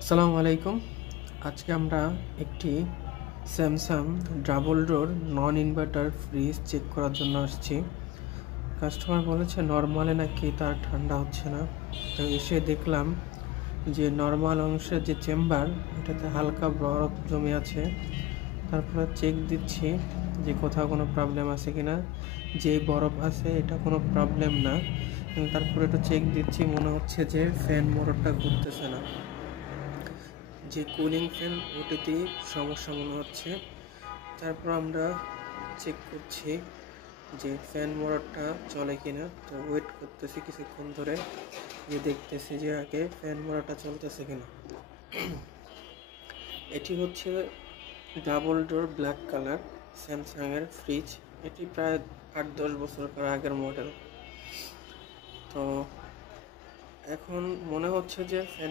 আসসালামু আলাইকুম। আজকে আমরা একটি Samsung double door non inverter fridge check করার জন্য আসছি। কাস্টমার বলেছে নর্মালে নাকি তার ঠান্ডা হচ্ছে না। তো এসে দেখলাম যে নর্মাল অংশের যে চেম্বার এটাতে হালকা বরফ জমে আছে। তারপরে চেক দিচ্ছি যে কোথাও কোনো প্রবলেম আছে কিনা। যে বরফ আছে এটা কোনো প্রবলেম না, কিন্তু তারপরে একটু চেক দিচ্ছি, মনে হচ্ছে যে ফ্যান মোটরটা ঘুরতেছে না। যে কুলিং ফ্যান ওটিতেই সমস্যা মনে হচ্ছে। তারপর আমরা চেক করছি যে ফ্যান মোটরটা চলে কিনা। তো ওয়েট করতেছি কিছুক্ষণ ধরে, যে দেখতেছি যে আগে ফ্যান মোটরটা চলতেছে কিনা। এটি হচ্ছে ডাবল ডোর ব্ল্যাক কালার স্যামসাংয়ের ফ্রিজ। এটি প্রায় 8-10 বছর আগের মডেল। তো এখন মনে হচ্ছে যে ফ্যান